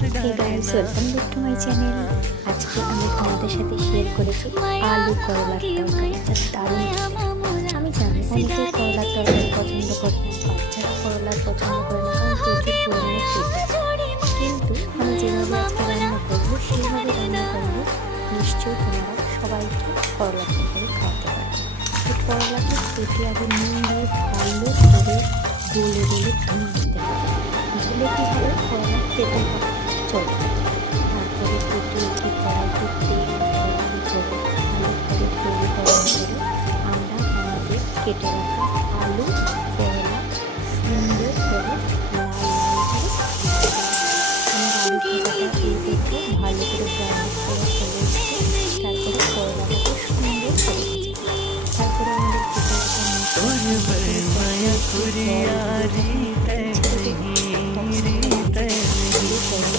Hey guys, welcome back to my channel. আজকে আমি তোমাদের সাথে শেয়ার করেছি আলু করলার তরকারি, যা দারুণ খেতে। আমি জানি অনেকে করলার তরকারি পছন্দ করে না, বাচ্চারা করলার পছন্দ করে না, কারণ প্রচুর পরিমাণে তেতো। কিন্তু আমি যেভাবে আজকে রান্না করবো সেইভাবে রান্না করবো, নিশ্চয়ই তোমরা সবাইকে করলার তরকারি খাওয়াতে পারবে। তো করলাকে কেটে আগে নুন দিয়ে ভালো করে গলে গলে ধুয়ে নিতে হবে। ধুলে কী হবে, করলার তেতো ভাব চলবে। তারপরে কেটে একটি কড়াইতে তেল গরম করে ভালো করে তেল গরম করে আমরা আমাদের কেটে রাখা আলু করলা সুন্দর করে